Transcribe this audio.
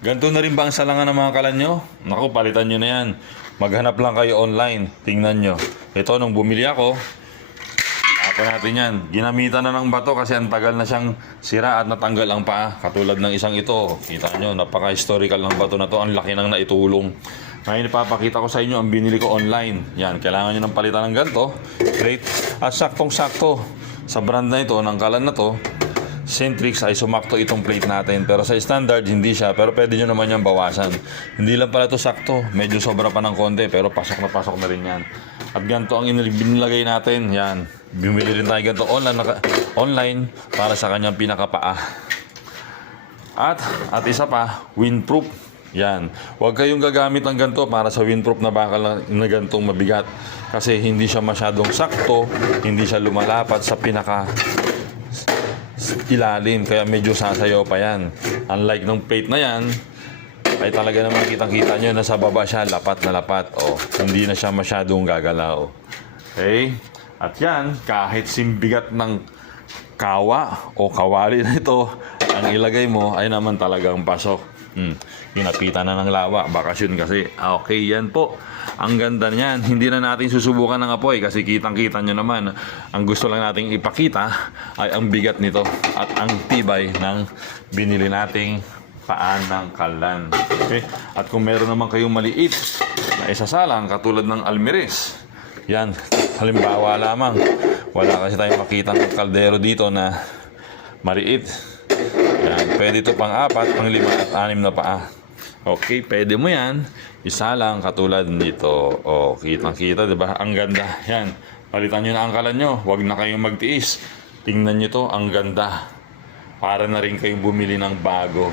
Ganito na rin ba ang salangan ng mga kalan nyo? Naku, palitan nyo na yan. Maghanap lang kayo online. Tingnan nyo. Ito, nung bumili ako, ako natin yan. Ginamitan na ng bato kasi ang tagal na siyang sira at natanggal ang paa. Katulad ng isang ito. Kita nyo, napaka-historical ng bato na to. Ang laki nang naitulong. Ngayon ipapakita ko sa inyo ang binili ko online. Yan, kailangan nyo ng palitan ng ganito. Great. At saktong-sakto sa brand na ito, ng kalan na to, Centrix, ay sumakto itong plate natin. Pero sa standard, hindi siya. Pero pwede nyo naman yung bawasan. Hindi lang pala ito sakto. Medyo sobra pa ng konti. Pero pasok na rin yan. At ganito ang binilagay natin. Yan. Bumili rin tayo ganito online para sa kanyang pinakapaa. At isa pa, windproof. Yan. Huwag kayong gagamit ng ganito para sa windproof na bakal na gantong mabigat. Kasi hindi siya masyadong sakto. Hindi siya lumalapat sa pinaka ilalim, kaya medyo sasayaw pa yan. Unlike nung plate na yan, ay talaga naman kitang-kita nyo na sa baba siya lapat na lapat. Hindi na siya masyadong gagalaw. Okay? At yan, kahit simbigat ng kawa o kawali na ito, ang ilagay mo ay naman talagang pasok. Pinapitan na ng lawa, bakasyon kasi. Okay, yan po. Ang ganda niyan. Hindi na natin susubukan ng apoy kasi kitang-kita nyo naman. Ang gusto lang nating ipakita ay ang bigat nito at ang tibay ng binili nating paan ng kalan. Okay? At kung meron naman kayong maliit na isasalang katulad ng almiris, yan, halimbawa lamang, wala kasi tayong makita ng kaldero dito na maliit. Yan, pwede ito pang 4, pang 5 at 6 na paa. Okay, pwede mo yan. Isa lang katulad nito. Kitang-kita, diba? Ang ganda. Yan. Palitan nyo na ang kalan nyo. Huwag na kayong magtiis. Tingnan nyo to, ang ganda. Para na rin kayong bumili ng bago.